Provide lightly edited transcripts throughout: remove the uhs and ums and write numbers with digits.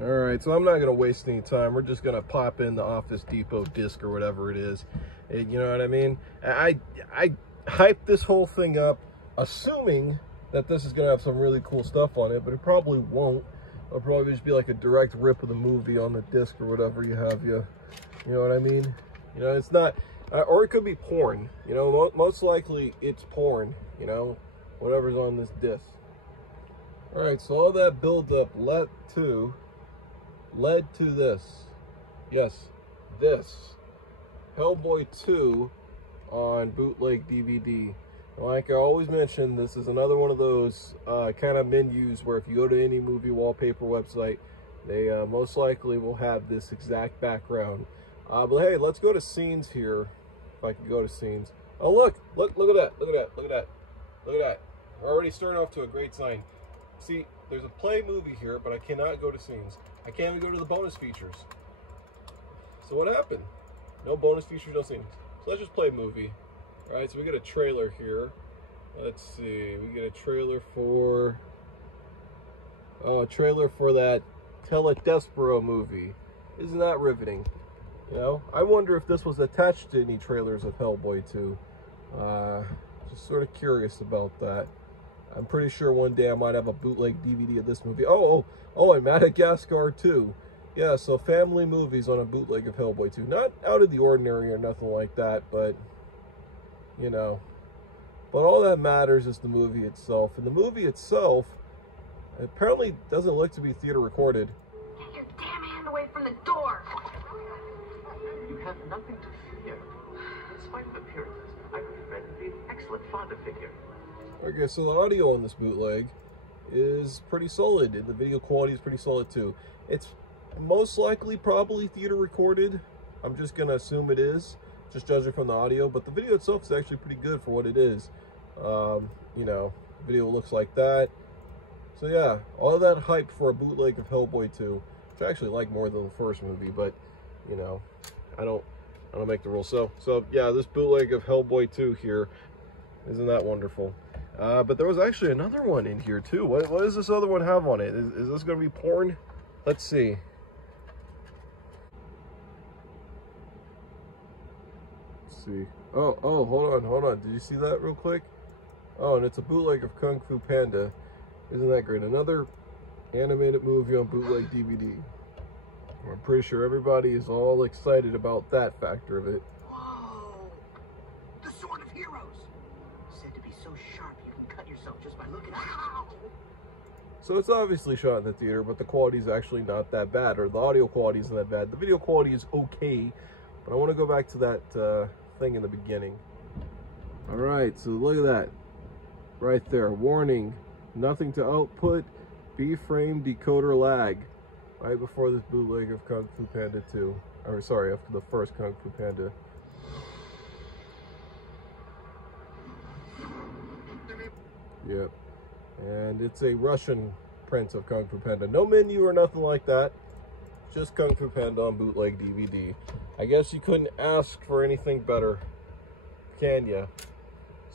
Alright, so I'm not going to waste any time. We're just going to pop in the Office Depot disc or whatever it is. You know what I mean? I hyped this whole thing up assuming that this is going to have some really cool stuff on it, but it probably won't. It'll probably just be like a direct rip of the movie on the disc or whatever you have. You know what I mean? You know, it's not... or it could be porn. You know, most likely it's porn, you know, whatever's on this disc. Alright, so all that build-up led to this. Yes, this. Hellboy 2 on bootleg DVD. Like I always mention, this is another one of those kind of menus where if you go to any movie wallpaper website, they most likely will have this exact background. But hey, let's go to scenes here. If I can go to scenes. Oh, look at that, look at that. We're already starting off to a great sign. See, there's a play movie here, but I cannot go to scenes. I can't even go to the bonus features. So what happened? No bonus features, no scenes. So let's just play movie. All right, so we get a trailer here. Let's see, we get a trailer for... oh, a trailer for that Teledespero movie. Isn't that riveting? You know, I wonder if this was attached to any trailers of Hellboy 2. Just sort of curious about that. I'm pretty sure one day I might have a bootleg DVD of this movie. Oh, and Madagascar 2. Yeah, so family movies on a bootleg of Hellboy 2. Not out of the ordinary or nothing like that, but, you know. But all that matters is the movie itself. And the movie itself apparently doesn't look to be theater recorded. Get your damn hand away from the door! You have nothing to fear. In spite of appearances, I prefer to be an excellent father figure. Okay, so the audio on this bootleg is pretty solid, and the video quality is pretty solid too. It's most likely probably theater recorded. I'm just gonna assume it is, just judging from the audio, but the video itself is actually pretty good for what it is. You know, video looks like that. So yeah, all that hype for a bootleg of Hellboy 2, which I actually like more than the first movie, but you know, I don't make the rules. So yeah, this bootleg of Hellboy 2 here, isn't that wonderful? But there was actually another one in here too. What does this other one have on it? Is this going to be porn? Let's see. Let's see. Oh, hold on. Did you see that real quick? Oh, and it's a bootleg of Kung Fu Panda. Isn't that great? Another animated movie on bootleg DVD. I'm pretty sure everybody is all excited about that factor of it. Whoa! The Sword of Heroes! Said to be so sharp you can cut yourself just by looking at it. So it's obviously shot in the theater, but the quality is actually not that bad, or the audio quality isn't that bad. The video quality is okay, but I want to go back to that thing in the beginning. All right, so look at that. Right there, warning, nothing to output, B-frame decoder lag. Right before this bootleg of Kung Fu Panda 2. Or sorry, after the first Kung Fu Panda. Yep. And it's a Russian print of Kung Fu Panda. No menu or nothing like that. Just Kung Fu Panda on bootleg DVD. I guess you couldn't ask for anything better, can ya?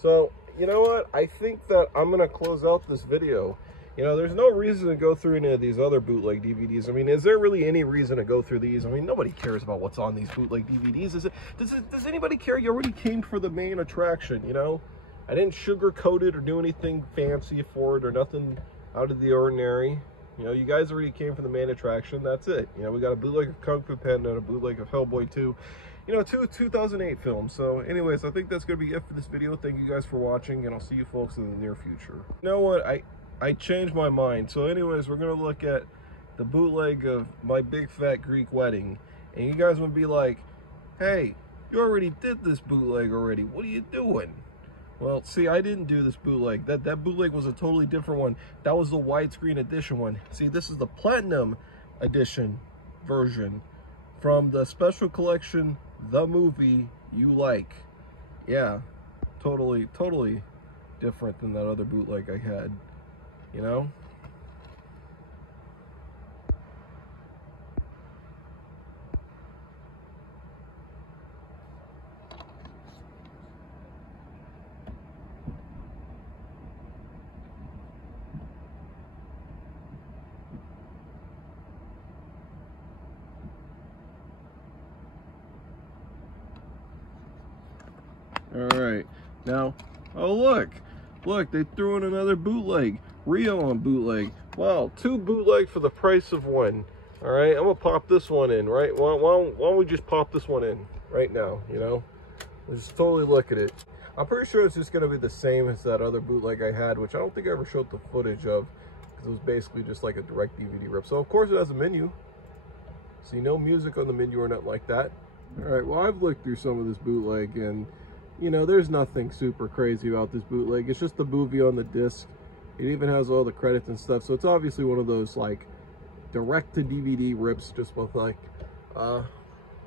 So, you know what? I think that I'm going to close out this video. You know, there's no reason to go through any of these other bootleg DVDs. I mean, is there really any reason to go through these? I mean, nobody cares about what's on these bootleg DVDs. Does anybody care? You already came for the main attraction, you know? I didn't sugarcoat it or do anything fancy for it or nothing out of the ordinary. You know, you guys already came for the main attraction. That's it. You know, we got a bootleg of Kung Fu Panda and a bootleg of Hellboy 2. You know, two 2008 films. So anyways, I think that's going to be it for this video. Thank you guys for watching, and I'll see you folks in the near future. You know what? I changed my mind. So anyways, we're going to look at the bootleg of My Big Fat Greek Wedding. And you guys would be like, hey, you already did this bootleg already. What are you doing? Well, see, I didn't do this bootleg. That bootleg was a totally different one. That was the widescreen edition one. See, this is the Platinum Edition version from the special collection, The Movie You Like. Yeah, totally different than that other bootleg I had, you know? All right, now, oh look, they threw in another bootleg. Rio on bootleg. Wow, 2 bootleg for the price of 1. All right, I'm gonna pop this one in, right? Why don't we just pop this one in right now, you know? Let's just totally look at it. I'm pretty sure it's just gonna be the same as that other bootleg I had, which I don't think I ever showed the footage of, because it was basically just like a direct DVD rip. So of course it has a menu. See, no music on the menu or nothing like that. All right, well, I've looked through some of this bootleg, and you know, there's nothing super crazy about this bootleg. It's just the movie on the disc. It even has all the credits and stuff, so it's obviously one of those like direct to DVD rips, just with like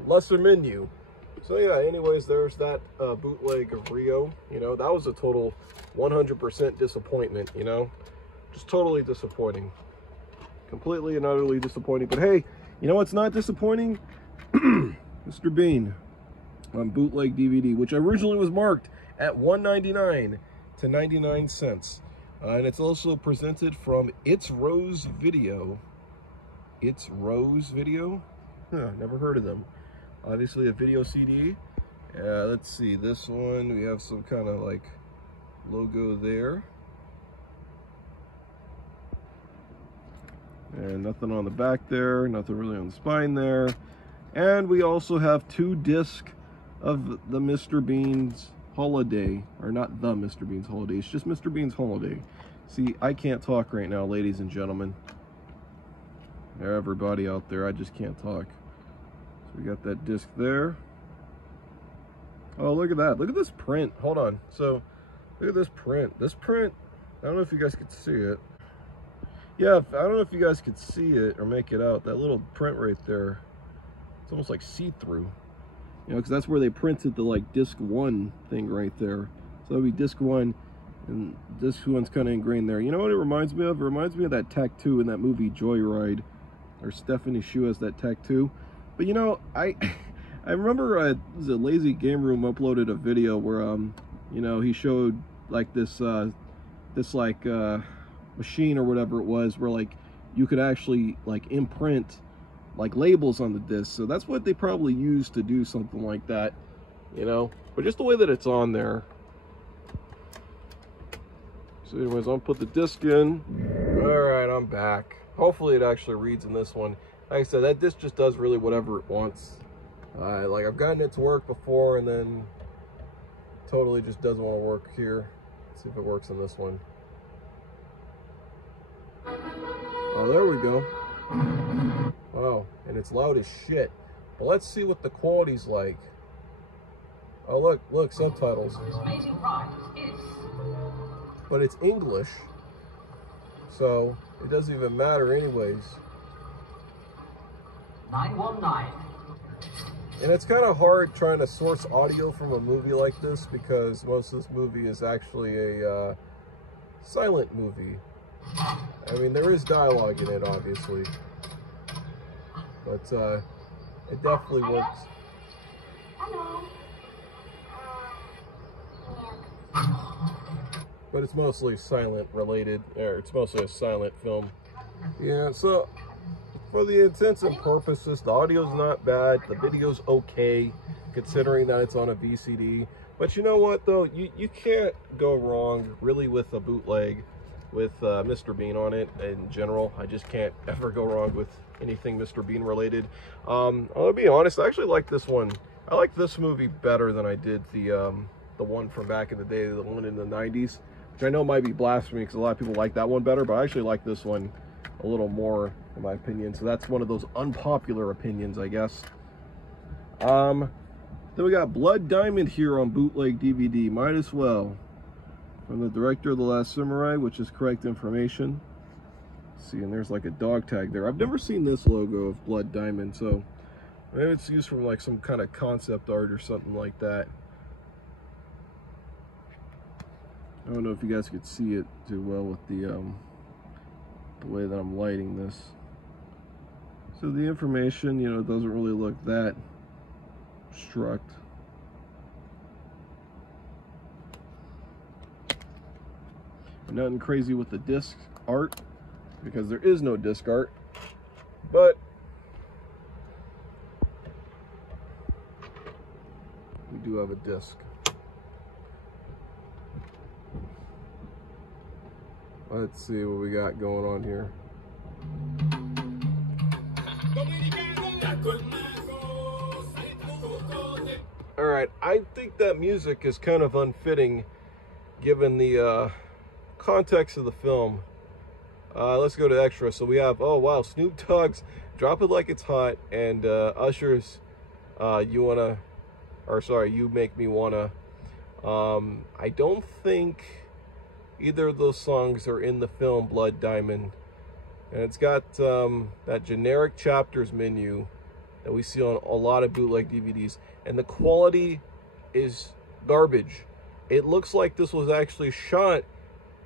lesser menu. So yeah, anyways, there's that bootleg of Rio. You know, that was a total 100% disappointment, you know, just totally disappointing, completely and utterly disappointing. But hey, you know what's not disappointing? Mr. Bean on bootleg DVD, which originally was marked at $1.99 to 99 cents. And it's also presented from It's Rose Video. It's Rose Video? Huh, never heard of them. Obviously a video CD. Let's see, this one, we have some kind of like logo there. And nothing on the back there, nothing really on the spine there. And we also have 2 discs of the Mr. Bean's Holiday, or not the Mr. Bean's Holiday, it's just Mr. Bean's Holiday. See, I can't talk right now, ladies and gentlemen. Everybody out there, I just can't talk. So we got that disc there. Oh, look at that. Look at this print. Hold on. So, look at this print. This print, I don't know if you guys could see it. Yeah, I don't know if you guys could see it or make it out. That little print right there. It's almost like see-through. You know, because that's where they printed the like disc 1 thing right there. So that'll be disc 1, and disc 1's kind of ingrained there. You know what it reminds me of? It reminds me of that tattoo in that movie Joyride, or Stephanie Shu has that tattoo. But you know, I remember the Lazy Game Room uploaded a video where you know, he showed like this machine or whatever it was, where like you could actually like imprint like labels on the disc. So that's what they probably used to do something like that, you know. But just the way that it's on there. So anyways, I'll put the disc in. All right, I'm back. Hopefully it actually reads in this one. Like I said, that disc just does really whatever it wants. Like I've gotten it to work before, and then totally just doesn't want to work here. Let's see if it works in this one. Oh, there we go. Wow, and it's loud as shit. But let's see what the quality's like. Oh, look, subtitles. But it's English, so it doesn't even matter anyways. 919. And it's kind of hard trying to source audio from a movie like this, because most of this movie is actually a silent movie. I mean, there is dialogue in it, obviously, but it definitely works. Hello. But it's mostly silent related, or it's mostly a silent film. Yeah, so for the intents and purposes, the audio's not bad, the video's okay, considering that it's on a VCD. But you know what though, you can't go wrong really with a bootleg with Mr. Bean on it in general. I just can't ever go wrong with anything Mr. Bean related. I'll be honest, I actually like this one. I like this movie better than I did the one from back in the day, the one in the 90s, which I know might be blasphemy because a lot of people like that one better, but I actually like this one a little more, in my opinion. So that's one of those unpopular opinions, I guess. Then we got Blood Diamond here on bootleg DVD, might as well. From the director of The Last Samurai, which is correct information. Let's see, and there's like a dog tag there. I've never seen this logo of Blood Diamond, so maybe it's used from like some kind of concept art or something like that. I don't know if you guys could see it too well with the way that I'm lighting this. So the information, you know, doesn't really look that struct. Nothing crazy with the disc art, because there is no disc art, but we do have a disc. Let's see what we got going on here. All right, I think that music is kind of unfitting given the context of the film. Let's go to extra. So we have, oh wow, Snoop Dogg's Drop It Like It's Hot and Usher's You Make Me Wanna. I don't think either of those songs are in the film Blood Diamond. And it's got that generic chapters menu that we see on a lot of bootleg DVDs. And the quality is garbage. It looks like this was actually shot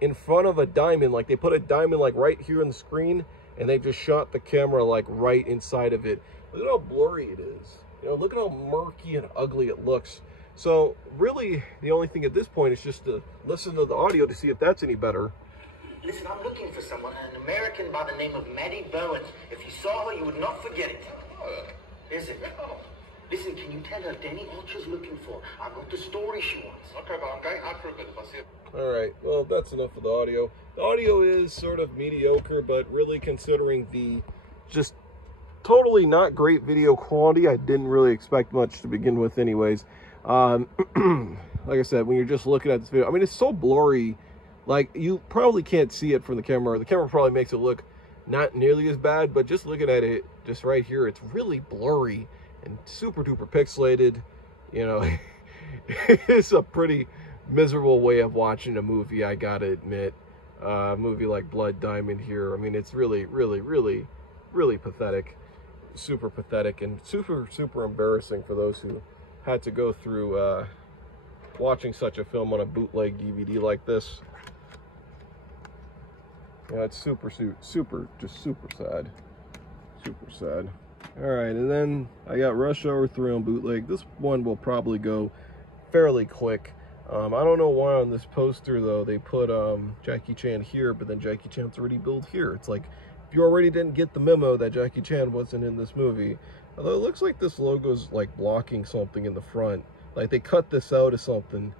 in front of a diamond. Like they put a diamond like right here on the screen and they just shot the camera like right inside of it. Look at how blurry it is. You know, look at how murky and ugly it looks. So really, the only thing at this point is just to listen to the audio to see if that's any better. Listen, I'm looking for someone, an American by the name of Maddie Bowen. If you saw her, you would not forget it. Is it? Listen, can you tell her Danny Archer's looking for? I've got the story she wants. Okay, but I'm going out for a bit if I see it. All right, well, that's enough of the audio. The audio is sort of mediocre, but really considering the just totally not great video quality, I didn't really expect much to begin with anyways. Like I said, when you're just looking at this video, I mean, it's so blurry. Like, you probably can't see it from the camera. The camera probably makes it look not nearly as bad, but just looking at it, just right here, it's really blurry and super duper pixelated. You know, it's a pretty miserable way of watching a movie, I gotta admit. A movie like Blood Diamond here, I mean, it's really, really, really, really pathetic. Super pathetic and super, super embarrassing for those who had to go through watching such a film on a bootleg DVD like this. Yeah, it's super, just super sad. Super sad. All right, and then I got Rush Hour 3 on bootleg. This one will probably go fairly quick. I don't know why on this poster, though, they put Jackie Chan here, but then Jackie Chan's already billed here. It's like, if you already didn't get the memo that Jackie Chan wasn't in this movie. Although it looks like this logo's like blocking something in the front. Like they cut this out of something.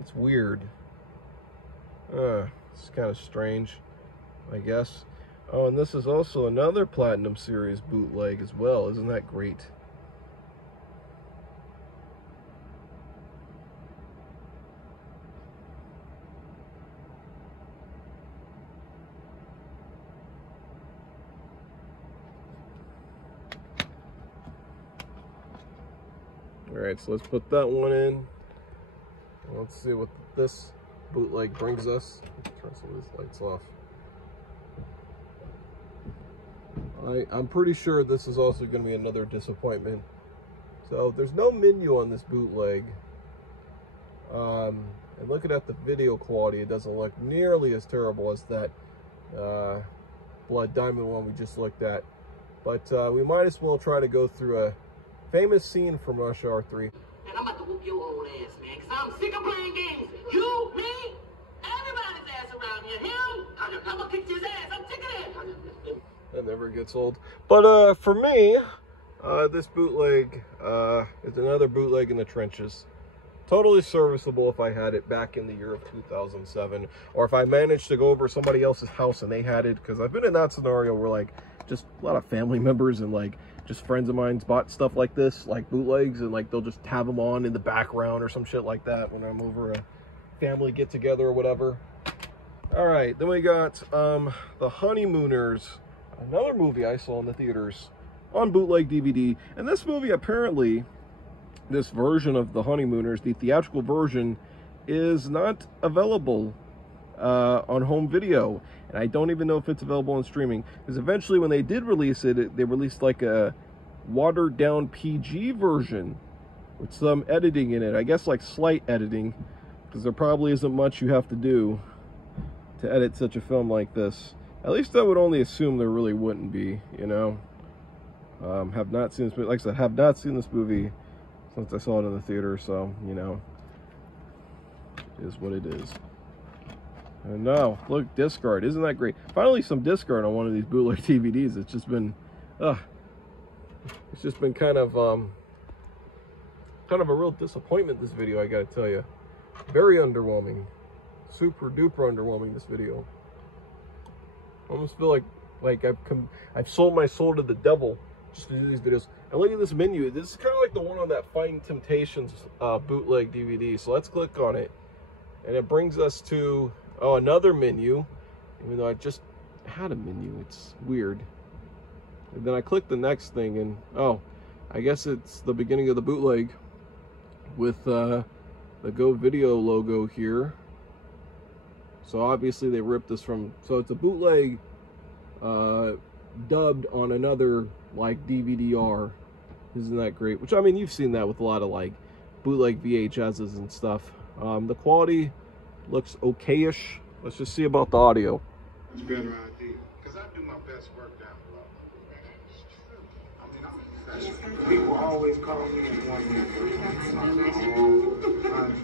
It's weird. It's kind of strange, I guess. Oh, and this is also another Platinum Series bootleg as well. Isn't that great? All right, so let's put that one in. Let's see what this bootleg brings us. Turn some of these lights off. I'm pretty sure this is also going to be another disappointment. So there's no menu on this bootleg. And looking at the video quality, it doesn't look nearly as terrible as that Blood Diamond one we just looked at. But we might as well try to go through a famous scene from Rush Hour 3. And I'm about to whoop your old ass, man, because I'm sick of playing games. You, me, everybody's ass around here. Him, I'm going to kick his ass. I'm sick of that. That never gets old. But for me, this bootleg is another bootleg in the trenches. Totally serviceable if I had it back in the year of 2007. Or if I managed to go over somebody else's house and they had it. Because I've been in that scenario where, like, just a lot of family members and, like, just friends of mine's bought stuff like this, like bootlegs, and, like, they'll just have them on in the background or some shit like that when I'm over a family get-together or whatever. All right, then we got The Honeymooners. Another movie I saw in the theaters on bootleg DVD. And this movie, apparently, this version of The Honeymooners, the theatrical version, is not available on home video. And I don't even know if it's available on streaming. Because eventually, when they did release it, they released like a watered-down PG version with some editing in it. I guess like slight editing, because there probably isn't much you have to do to edit such a film like this. At least I would only assume there really wouldn't be, you know. Have not seen this movie. Like I said, have not seen this movie since I saw it in the theater, so, you know, it is what it is. And now, look, discard. Isn't that great? Finally, some discard on one of these bootleg DVDs. It's just been, kind of a real disappointment, this video, I gotta tell you. Very underwhelming. super duper underwhelming, this video. I almost feel like I've sold my soul to the devil just to do these videos. And look at this menu. This is kind of like the one on that Fighting Temptations bootleg DVD. So let's click on it. And it brings us to, oh, another menu. Even though I just had a menu. It's weird. And then I click the next thing and, oh, I guess it's the beginning of the bootleg with the Go Video logo here. So obviously they ripped this from, so it's a bootleg dubbed on another like DVD-R. Isn't that great? Which, I mean, you've seen that with a lot of like bootleg VHSs and stuff. The quality looks okay-ish. Let's just see about the audio. It's a better idea, because I do my best work down below. People always call me and want me.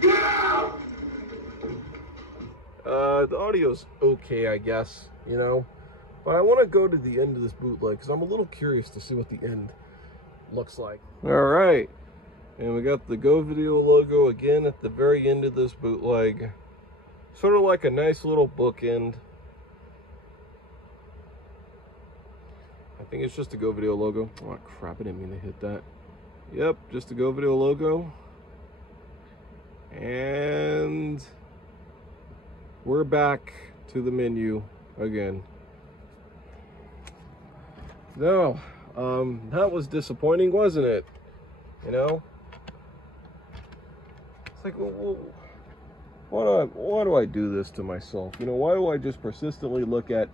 Get out! The audio's okay, I guess, you know, but I want to go to the end of this bootleg because I'm a little curious to see what the end looks like. All right, and we got the Go Video logo again at the very end of this bootleg, sort of like a nice little bookend. I think it's just a Go Video logo. Oh crap, I didn't mean to hit that. Yep, just a Go Video logo. And we're back to the menu again. No, that was disappointing, wasn't it? You know? It's like, well, why do I do this to myself? You know, why do I just persistently look at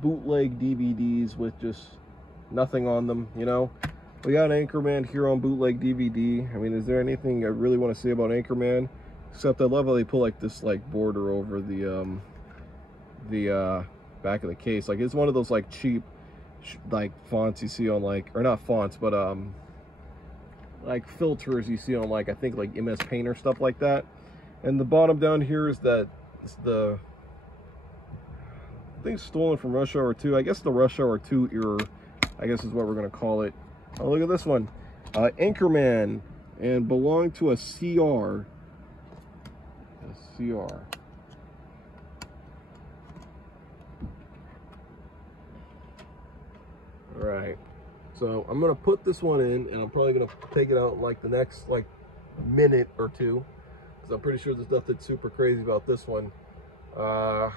bootleg DVDs with just nothing on them, you know? We got Anchorman here on bootleg DVD. I mean, is there anything I really want to say about Anchorman? Except I love how they put like this like border over the back of the case. Like, it's one of those like cheap like fonts you see on like, or not fonts, but like filters you see on like, I think like MS Paint or stuff like that. And the bottom down here is that it's the, I think, stolen from Rush Hour 2. I guess the Rush Hour 2 era, I guess is what we're gonna call it. Oh, look at this one, Anchorman, and belonged to a CR. CR. All right, so I'm gonna put this one in, and I'm probably gonna take it out in like the next like minute or two, because I'm pretty sure there's nothing super crazy about this one. Well,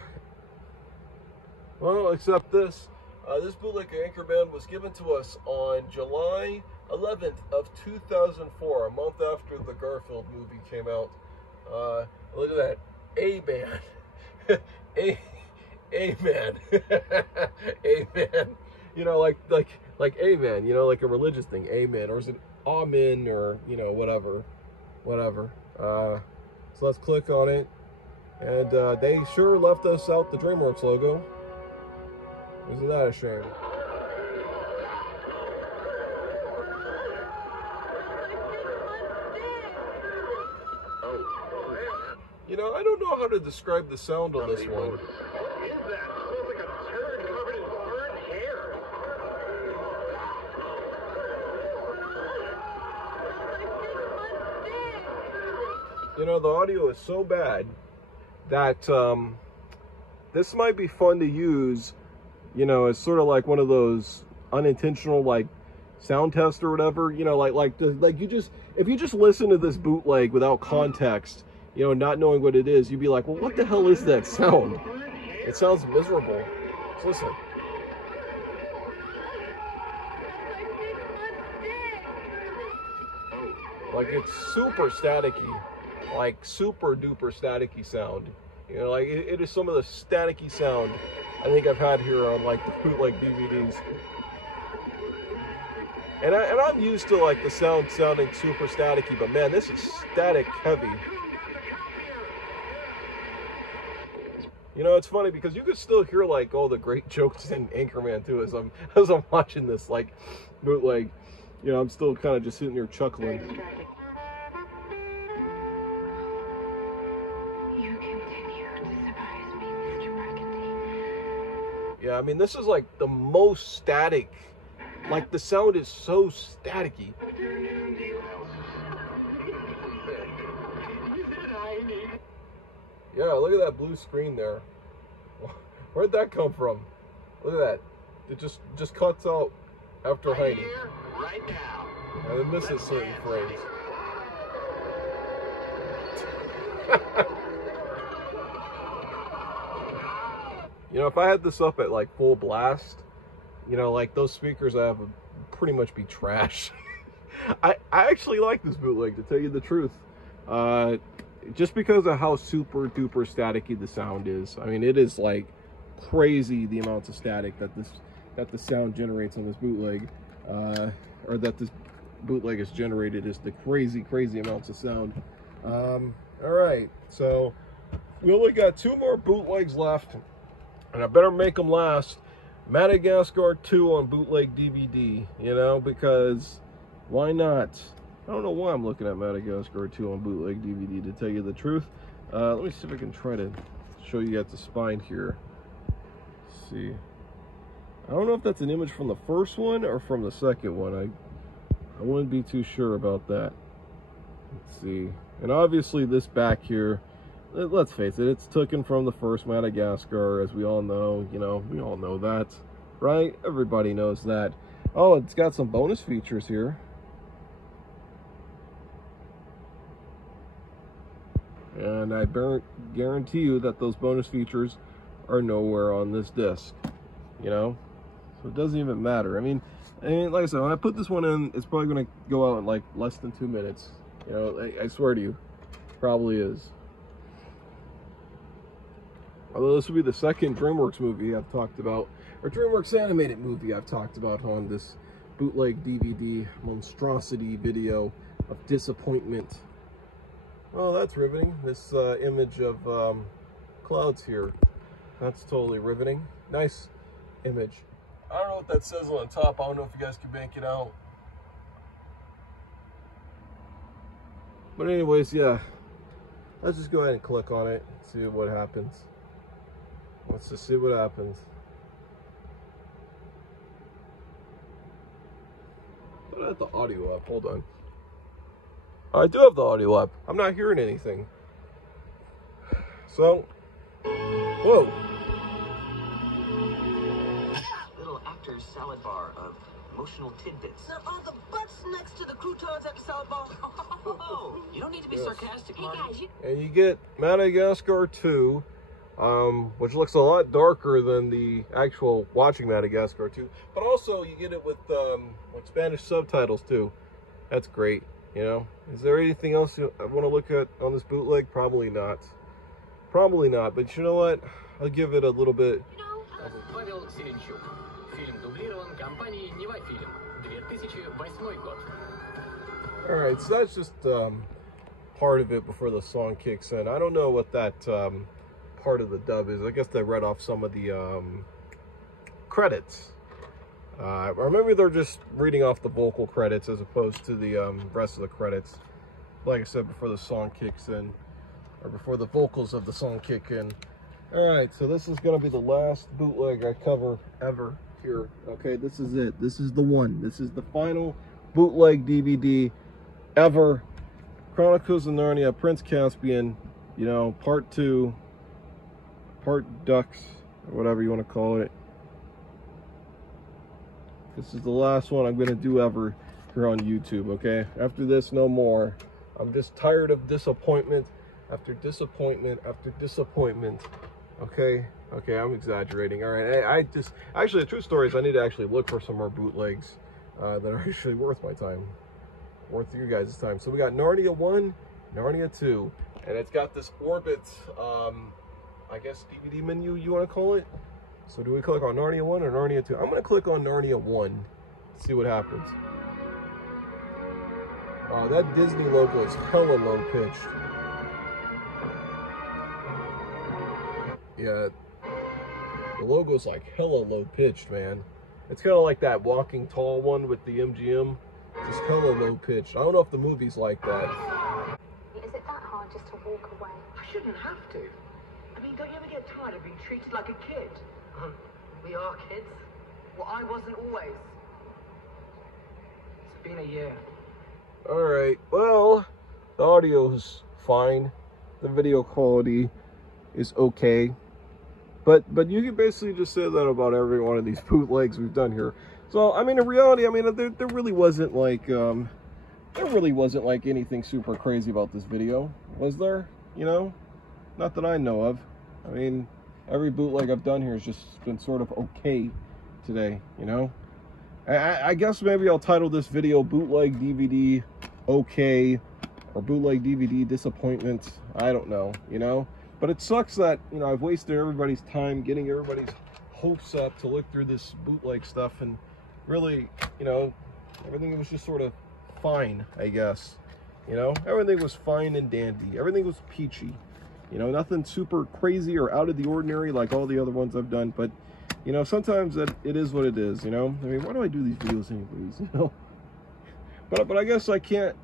except this. This bootleg Anchorman was given to us on July 11th of 2004, a month after the Garfield movie came out. Look at that, A-Man, A-Man, A-Man. You know, like Amen, you know, like a religious thing, Amen, or is it Amen, or, you know, whatever. So let's click on it, and they sure left us out the DreamWorks logo. Isn't that a shame? You know, I don't know how to describe the sound on this one. You know, the audio is so bad that this might be fun to use, you know, as sort of like one of those unintentional like sound tests or whatever. You know, like you just, if you just listen to this bootleg without context, you know, not knowing what it is, you'd be like, well, what the hell is that sound? It sounds miserable. Let's listen. Like, it's super staticky, like super duper staticky sound. You know, like it is some of the staticky sound I think I've had here on like the bootleg DVDs. And I'm used to like the sound sounding super staticky, but man, this is static heavy. You know, it's funny because you can still hear like all the great jokes in Anchorman too as I'm watching this like bootleg. You know, I'm still kind of just sitting here chuckling. You continue to surprise me, Mr. Burgundy. Yeah, I mean, this is like the most static. Like, the sound is so staticky. Yeah, look at that blue screen there. Where'd that come from? Look at that. It just cuts out after Right Heine. here, right now. And it misses Let's certain dance, frames. You know, if I had this up at like full blast, you know, like those speakers I have would pretty much be trash. I actually like this bootleg, to tell you the truth. Just because of how super duper staticky the sound is. I mean, it is like crazy the amounts of static that the sound generates on this bootleg, or that this bootleg is generated, is the crazy amounts of sound. All right, so we only got 2 more bootlegs left, and I better make them last. Madagascar 2 on bootleg DVD, you know, because why not? I don't know why I'm looking at Madagascar 2 on bootleg DVD, to tell you the truth. Let me see if I can try to show you at the spine here. Let's see. I don't know if that's an image from the first one or from the second one. I wouldn't be too sure about that. Let's see. And obviously this back here, let's face it, it's taken from the first Madagascar, as we all know. You know, we all know that, right? Everybody knows that. Oh, it's got some bonus features here. And I guarantee you that those bonus features are nowhere on this disc, you know? So it doesn't even matter. I mean, like I said, when I put this one in, it's probably going to go out in like less than 2 minutes. You know, I swear to you, probably is. Although this will be the second DreamWorks movie I've talked about, or DreamWorks animated movie I've talked about on this bootleg DVD monstrosity video of disappointment. Oh, that's riveting. This image of clouds here. That's totally riveting. Nice image. I don't know what that says on top. I don't know if you guys can make it out. But anyways, yeah. Let's just go ahead and click on it and see what happens. Let's just see what happens. I have the audio up. Hold on. I do have the audio up. I'm not hearing anything. So, whoa. Little actor's salad bar of emotional tidbits. Now, are the butts next to the croutons at the salad bar? Oh, you don't need to be sarcastic, Hey Marty. guys, And you get Madagascar 2, which looks a lot darker than the actual watching Madagascar 2. But also, you get it with Spanish subtitles too. That's great, you know. Is there anything else I want to look at on this bootleg? Probably not. Probably not, but you know what? I'll give it a little bit. Павел Селенчук. Фильм дублирован компанией «Невафильм». 2008 год. Alright, so that's just part of it before the song kicks in. I don't know what that part of the dub is. I guess they read off some of the credits. Or maybe they're just reading off the vocal credits as opposed to the rest of the credits. Like I said, before the song kicks in. Or before the vocals of the song kick in. Alright, so this is going to be the last bootleg I cover ever here. Okay, this is it. This is the one. This is the final bootleg DVD ever. Chronicles of Narnia, Prince Caspian, you know, part 2, part Ducks, or whatever you want to call it. This is the last one I'm going to do ever here on YouTube, okay? After this, no more. I'm just tired of disappointment after disappointment after disappointment. Okay, I'm exaggerating. All right, I just, actually, the true story is I need to actually look for some more bootlegs that are actually worth my time, worth you guys' time. So we got Narnia 1, Narnia 2, and it's got this Orbit, I guess DVD menu you want to call it. So do we click on Narnia 1 or Narnia 2? I'm going to click on Narnia 1 to see what happens. That Disney logo is hella low pitched. Yeah, the logo's like hella low pitched, man. It's kind of like that Walking Tall one with the MGM, just hella low pitched. I don't know if the movie's like that. is it that hard just to walk away? I shouldn't have to. I mean, don't you ever get tired of being treated like a kid? We are kids. Well, I wasn't always. It's been a year. All right, well, the audio's fine. The video quality is okay. But you can basically just say that about every one of these bootlegs we've done here. So, I mean, in reality, I mean, there really wasn't like, anything super crazy about this video, was there? You know? Not that I know of. I mean, every bootleg I've done here has just been sort of okay today, you know? I guess maybe I'll title this video Bootleg DVD Okay, or Bootleg DVD Disappointment. I don't know, you know? But it sucks that, you know, I've wasted everybody's time getting everybody's hopes up to look through this bootleg stuff, and really, you know, everything was just sort of fine, I guess. You know, everything was fine and dandy. Everything was peachy. You know, nothing super crazy or out of the ordinary like all the other ones I've done. But, you know, sometimes it is what it is, you know? I mean, why do I do these videos anyways, you know? But I guess I can't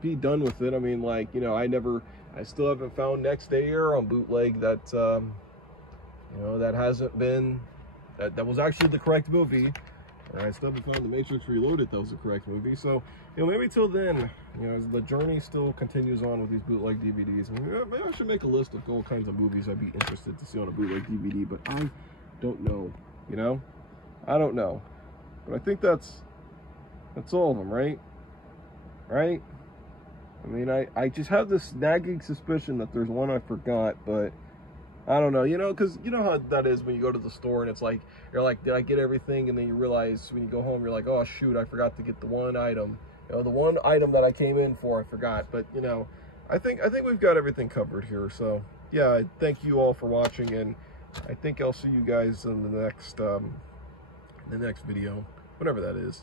be done with it. I mean, like, you know, I still haven't found Next Day Air on bootleg that, you know, that hasn't been, that was actually the correct movie. And I still haven't found The Matrix Reloaded that was the correct movie. So, you know, maybe till then, you know, the journey still continues on with these bootleg DVDs. And maybe I should make a list of all kinds of movies I'd be interested to see on a bootleg DVD, but I don't know, you know? I don't know. But I think that's all of them, right? Right? I mean, I just have this nagging suspicion that there's one I forgot, but I don't know, you know, because you know how that is when you go to the store and it's like, you're like, did I get everything? And then you realize when you go home, you're like, oh, shoot, I forgot to get the one item. You know, the one item that I came in for, I forgot. But, you know, I think we've got everything covered here. So, yeah, thank you all for watching, and I think I'll see you guys in the next video, whatever that is.